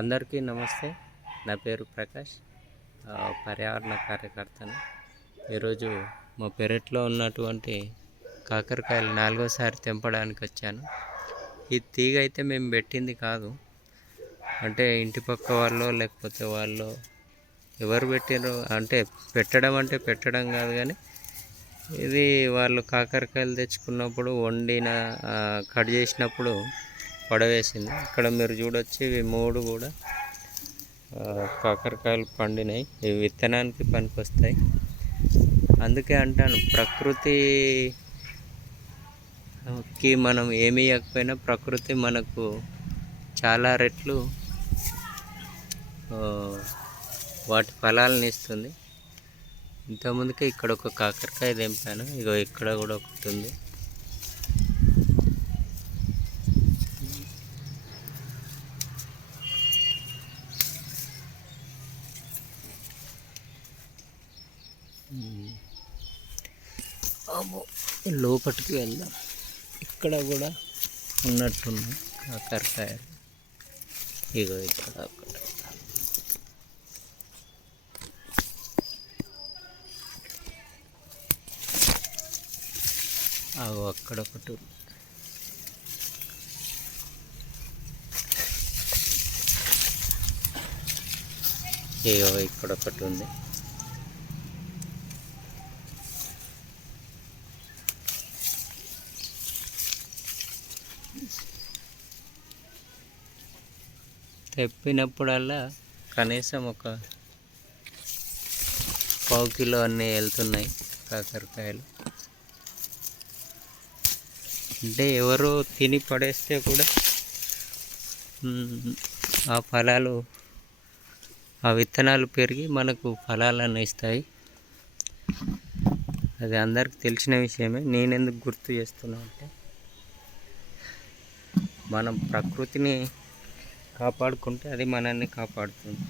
అందరికీ నమస్తే. నా పేరు ప్రకాష్. పర్యావరణ కార్యకర్తను. ఈరోజు మా పెరట్లో ఉన్నటువంటి కాకరకాయలు నాలుగోసారి తెంపడానికి వచ్చాను. ఈ తీగ అయితే మేము పెట్టింది కాదు. అంటే ఇంటి పక్క వాళ్ళు లేకపోతే వాళ్ళు ఎవరు పెట్టారో అంటే పెట్టడం అంటే పెట్టడం కాదు కానీ ఇది వాళ్ళు కాకరకాయలు తెచ్చుకున్నప్పుడు వండిన కట్ చేసినప్పుడు పడవేసింది. ఇక్కడ మీరు చూడొచ్చు ఇవి మూడు కూడా. కాకరకాయలు పండినాయి. ఇవి విత్తనానికి పనికొస్తాయి. అందుకే అంటాను ప్రకృతికి మనం ఏమి ఇవ్వకపోయినా ప్రకృతి మనకు చాలా రెట్లు వాటి ఫలాలను ఇస్తుంది. ఇంతకుముందుకే ఇక్కడ ఒక కాకరకాయ దింపాను ఇగో ఇక్కడ కూడా ఒకటి ఉంది. లోపలికి వెళ్దాం. ఇక్కడ కూడా ఉన్నట్టున్నాయి కాకరకాయలు ఇగో ఇక్కడ అక్కడ అగో అక్కడ ఒకటి ఉంది. ఇక్కడ ఒకటి ఉంది. తెప్పినప్పుడల్లా కనీసం ఒక పావు కిలో అన్నీ వెళ్తున్నాయి కాకరకాయలు. అంటే ఎవరో తిని పడేస్తే కూడా ఆ ఫలాలు ఆ విత్తనాలు పెరిగి మనకు ఫలాలను ఇస్తాయి. అది అందరికి తెలిసిన విషయమే. నేనెందుకు గుర్తు చేస్తున్నా అంటే మనం ప్రకృతిని కాపాడుకుంటే అది మనల్ని కాపాడుతుంది.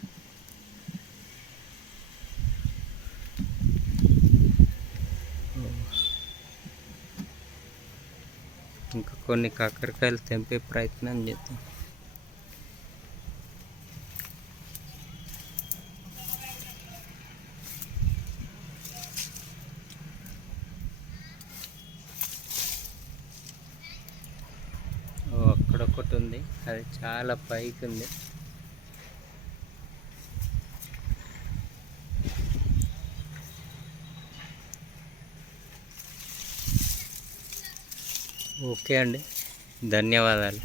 ఇంకా కొన్ని కాకరకాయలు తెంపే ప్రయత్నం చేద్దాం. ఒకటి ఉంది అది చాలా పైకి ఉంది ఓకే అండి. ధన్యవాదాలు.